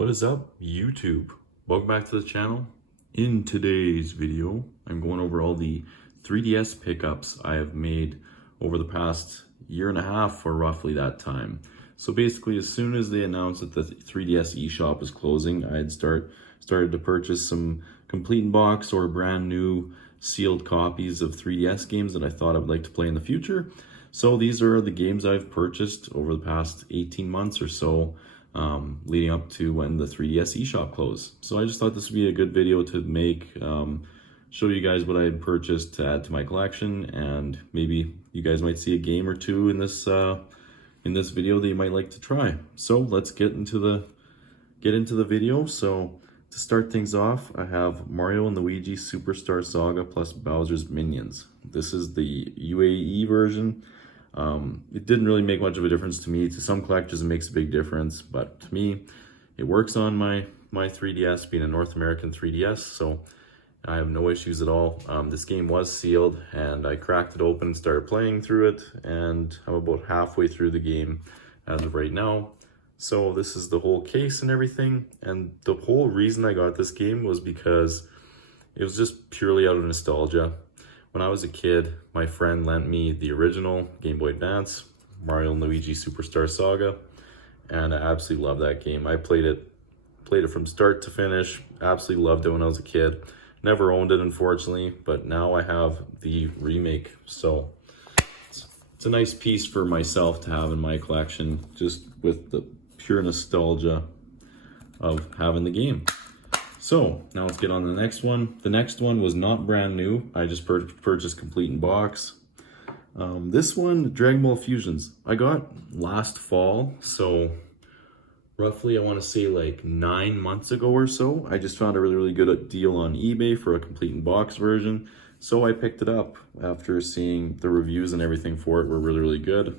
What is up, YouTube? Welcome back to the channel. In today's video, I'm going over all the 3DS pickups I have made over the past year and a half or roughly that time. So basically, as soon as they announced that the 3DS eShop is closing, I had started to purchase some complete in box or brand new sealed copies of 3DS games that I thought I would like to play in the future. So these are the games I've purchased over the past 18 months or so, leading up to when the 3DS eShop closed. So I just thought this would be a good video to make, show you guys what I had purchased to add to my collection, and maybe you guys might see a game or two in this video that you might like to try. So let's get into the video. So to start things off, I have Mario and Luigi Superstar Saga plus Bowser's Minions. This is the UAE version. It didn't really make much of a difference to me. To some collectors it makes a big difference, but to me it works on my 3DS, being a North American 3DS, so I have no issues at all. This game was sealed and I cracked it open and started playing through it, and I'm about halfway through the game as of right now. So this is the whole case and everything, and the whole reason I got this game was because it was just purely out of nostalgia. When I was a kid, my friend lent me the original Game Boy Advance, Mario and Luigi Superstar Saga, and I absolutely love that game. I played it from start to finish, absolutely loved it when I was a kid. Never owned it, unfortunately, but now I have the remake, so it's a nice piece for myself to have in my collection, just with the pure nostalgia of having the game. So now let's get on to the next one. The next one was not brand new. I just purchased complete in box. This one, Dragon Ball Fusions, I got last fall. So roughly, I want to say like 9 months ago or so. I just found a really good deal on eBay for a complete in box version. So I picked it up after seeing the reviews and everything for it were really good.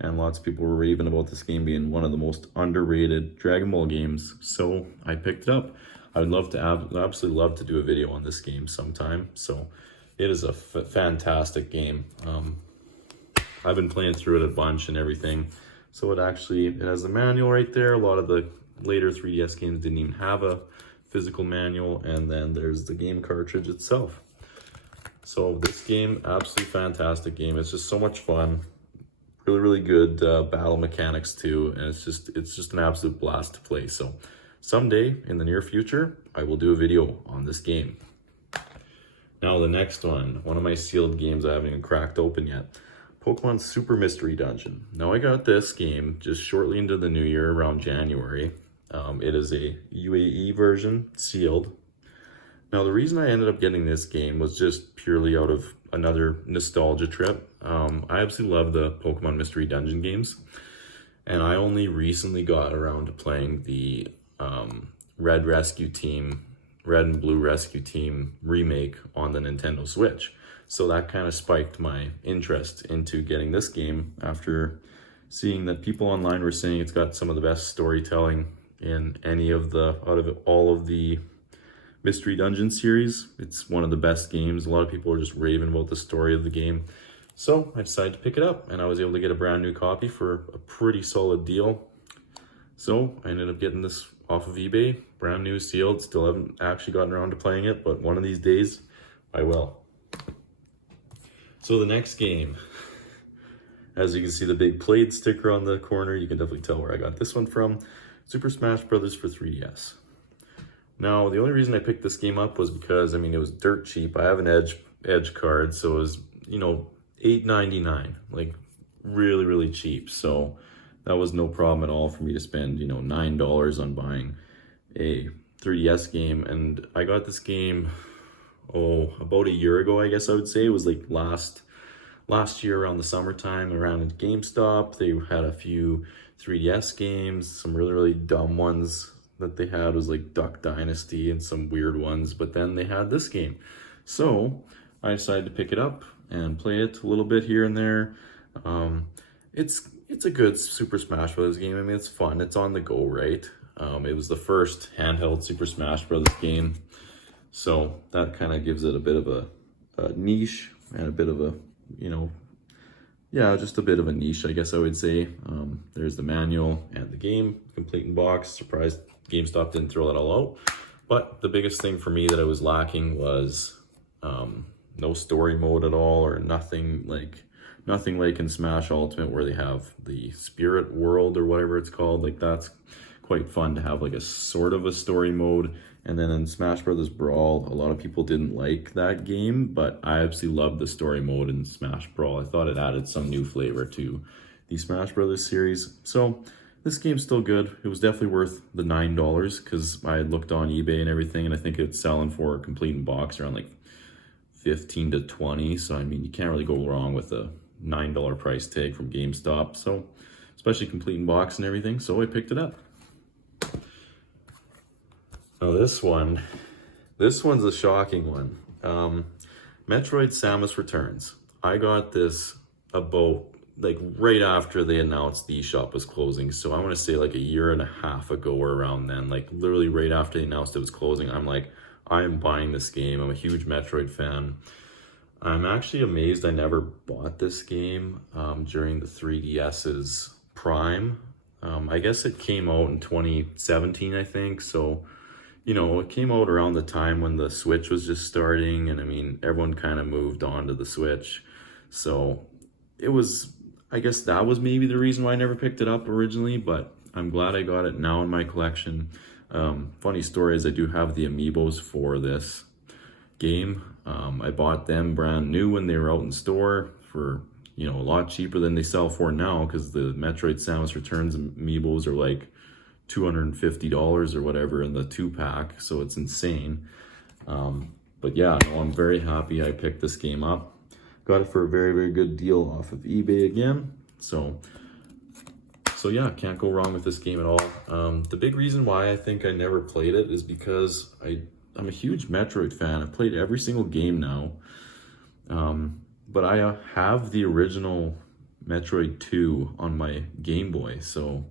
And lots of people were raving about this game being one of the most underrated Dragon Ball games. So I picked it up. I would love to absolutely love to do a video on this game sometime. So it is a fantastic game. I've been playing through it a bunch and everything. So it has a manual right there. A lot of the later 3DS games didn't even have a physical manual. And then there's the game cartridge itself. So this game, absolutely fantastic game. It's just so much fun. Really good battle mechanics too, and it's just an absolute blast to play. So someday in the near future I will do a video on this game. Now the next one of my sealed games I haven't even cracked open yet, Pokémon Super Mystery Dungeon. Now I got this game just shortly into the new year, around January. It is a UAE version, sealed. Now the reason I ended up getting this game was just purely out of another nostalgia trip. I absolutely love the Pokemon Mystery Dungeon games, and I only recently got around to playing the Red and Blue Rescue Team remake on the Nintendo Switch. So that kind of spiked my interest into getting this game after seeing that people online were saying it's got some of the best storytelling in out of all of the Mystery Dungeon series. It's one of the best games. A lot of people are just raving about the story of the game. So I decided to pick it up, and I was able to get a brand new copy for a pretty solid deal. So I ended up getting this off of eBay, brand new, sealed. Still haven't actually gotten around to playing it, but one of these days I will. So the next game, as you can see the big played sticker on the corner, you can definitely tell where I got this one from. Super Smash Bros. For 3DS. Now, the only reason I picked this game up was because, it was dirt cheap. I have an Edge card, so it was, $8.99, like really cheap. So that was no problem at all for me to spend, $9 on buying a 3DS game. And I got this game, about a year ago, I guess I would say. It was like last year around the summertime, around at GameStop. They had a few 3DS games, some really dumb ones that they had was like Duck Dynasty and some weird ones, but then they had this game. So I decided to pick it up and play it a little bit here and there. It's a good Super Smash Bros. Game. It's fun. It's on the go, right? It was the first handheld Super Smash Bros. Game. So that kind of gives it a bit of a niche and a bit of a, yeah, just a bit of a niche, I guess I would say. There's the manual and the game, complete in box. Surprised GameStop didn't throw that all out. But the biggest thing for me that I was lacking was no story mode at all, or nothing like in Smash Ultimate where they have the spirit world or whatever it's called. Like, that's quite fun to have like a sort of a story mode. And then in Smash Brothers Brawl, a lot of people didn't like that game, but I absolutely loved the story mode in Smash Brawl. I thought it added some new flavor to the Smash Brothers series. So this game's still good. It was definitely worth the $9 because I had looked on eBay and everything, and I think it's selling for a complete in box around like 15 to 20. So I mean, you can't really go wrong with a $9 price tag from GameStop. So especially complete in box and everything. So I picked it up. Now this one's a shocking one. Metroid Samus Returns. I got this about like right after they announced the eShop was closing. So I want to say like a year and a half ago or around then, like literally right after they announced it was closing. I'm like, I am buying this game. I'm a huge Metroid fan. I'm actually amazed I never bought this game during the 3DS's prime. I guess it came out in 2017, I think. So, you know, it came out around the time when the Switch was just starting, and I mean, everyone kind of moved on to the Switch. So it was, I guess that was maybe the reason why I never picked it up originally, but I'm glad I got it now in my collection. Funny story is I do have the amiibos for this game. I bought them brand new when they were out in store for, you know, a lot cheaper than they sell for now, because the Metroid Samus Returns amiibos are like $250 or whatever in the 2-pack, so it's insane. But yeah, no, I'm very happy I picked this game up. Got it for a very, very good deal off of eBay again. So yeah, can't go wrong with this game at all. The big reason why I think I never played it is because I'm a huge Metroid fan. I've played every single game now. But I have the original Metroid 2 on my Game Boy, so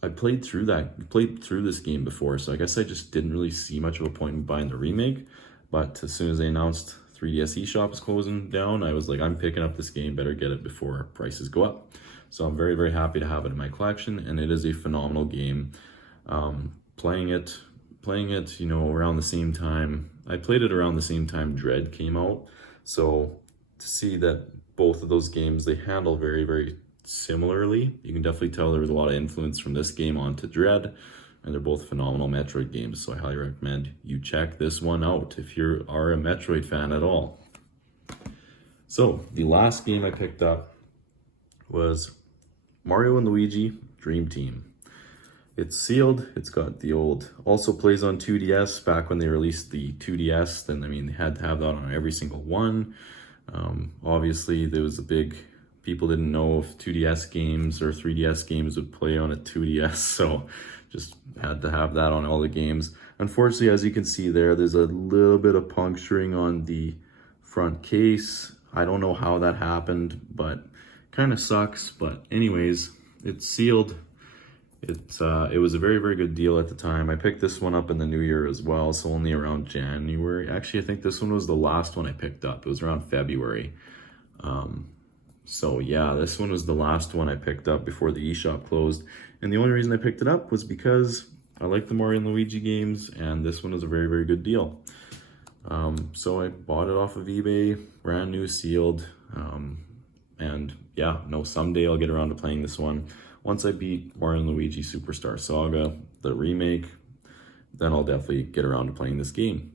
I played through this game before, so I guess I just didn't really see much of a point in buying the remake. But as soon as they announced 3DS eShop is closing down, I was like, I'm picking up this game, better get it before prices go up. So I'm very, very happy to have it in my collection, and it is a phenomenal game. Playing it, you know, around the same time, I played it around the same time Dread came out. So to see that both of those games, they handle very, very similarly, you can definitely tell there was a lot of influence from this game onto Dread, and they're both phenomenal Metroid games. So I highly recommend you check this one out if you are a Metroid fan at all. So the last game I picked up was Mario and Luigi Dream Team. It's sealed. It's got the old, also plays on 2DS back when they released the 2DS. Then, I mean, they had to have that on every single one. Obviously, there was a big, people didn't know if 2DS games or 3DS games would play on a 2DS. So just had to have that on all the games. Unfortunately, as you can see there's a little bit of puncturing on the front case. I don't know how that happened, but kind of sucks. But anyways, it's sealed. It was a very, very good deal at the time. I picked this one up in the new year as well, so only around January. Actually, I think this one was the last one I picked up. It was around February. So yeah, this one was the last one I picked up before the eShop closed. And the only reason I picked it up was because I like the Mario and Luigi games, and this one was a very, very good deal. So I bought it off of eBay, brand new, sealed. And yeah, no, someday I'll get around to playing this one. Once I beat Mario and Luigi Superstar Saga, the remake, then I'll definitely get around to playing this game.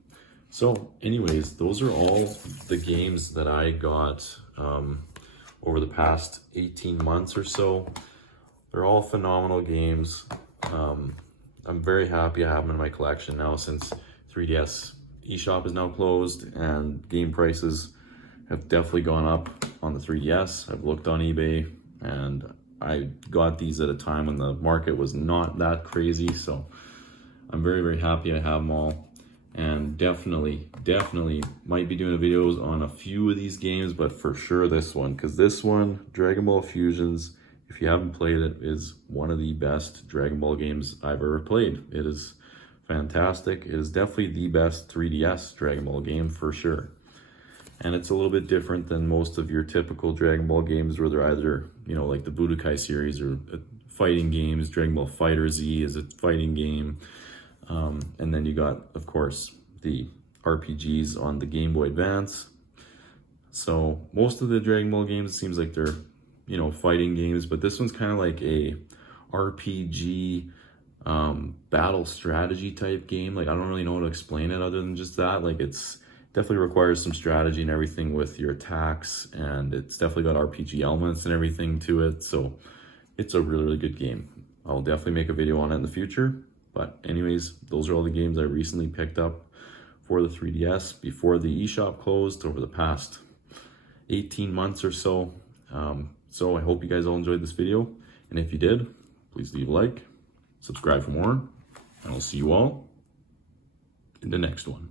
So anyways, those are all the games that I got over the past 18 months or so. They're all phenomenal games. I'm very happy I have them in my collection now, since 3DS eShop is now closed and game prices have definitely gone up on the 3DS. I've looked on eBay, and I got these at a time when the market was not that crazy, so I'm very, very happy I have them all. And definitely might be doing videos on a few of these games, but for sure this one, because this one, Dragon Ball Fusions, if you haven't played it, is one of the best Dragon Ball games I've ever played. It is fantastic. It is definitely the best 3DS Dragon Ball game for sure. And it's a little bit different than most of your typical Dragon Ball games where they're either, you know, like the Budokai series or fighting games. Dragon Ball Fighter Z is a fighting game. And then you got, of course, the RPGs on the Game Boy Advance. So most of the Dragon Ball games, it seems like they're, you know, fighting games, but this one's kind of like a RPG battle strategy type game. Like, I don't really know how to explain it other than just that. Like, it's definitely requires some strategy and everything with your attacks, and it's definitely got RPG elements and everything to it. So it's a really, really good game. I'll definitely make a video on it in the future. But anyways, those are all the games I recently picked up for the 3DS before the eShop closed over the past 18 months or so. So I hope you guys all enjoyed this video. And if you did, please leave a like, subscribe for more, and I'll see you all in the next one.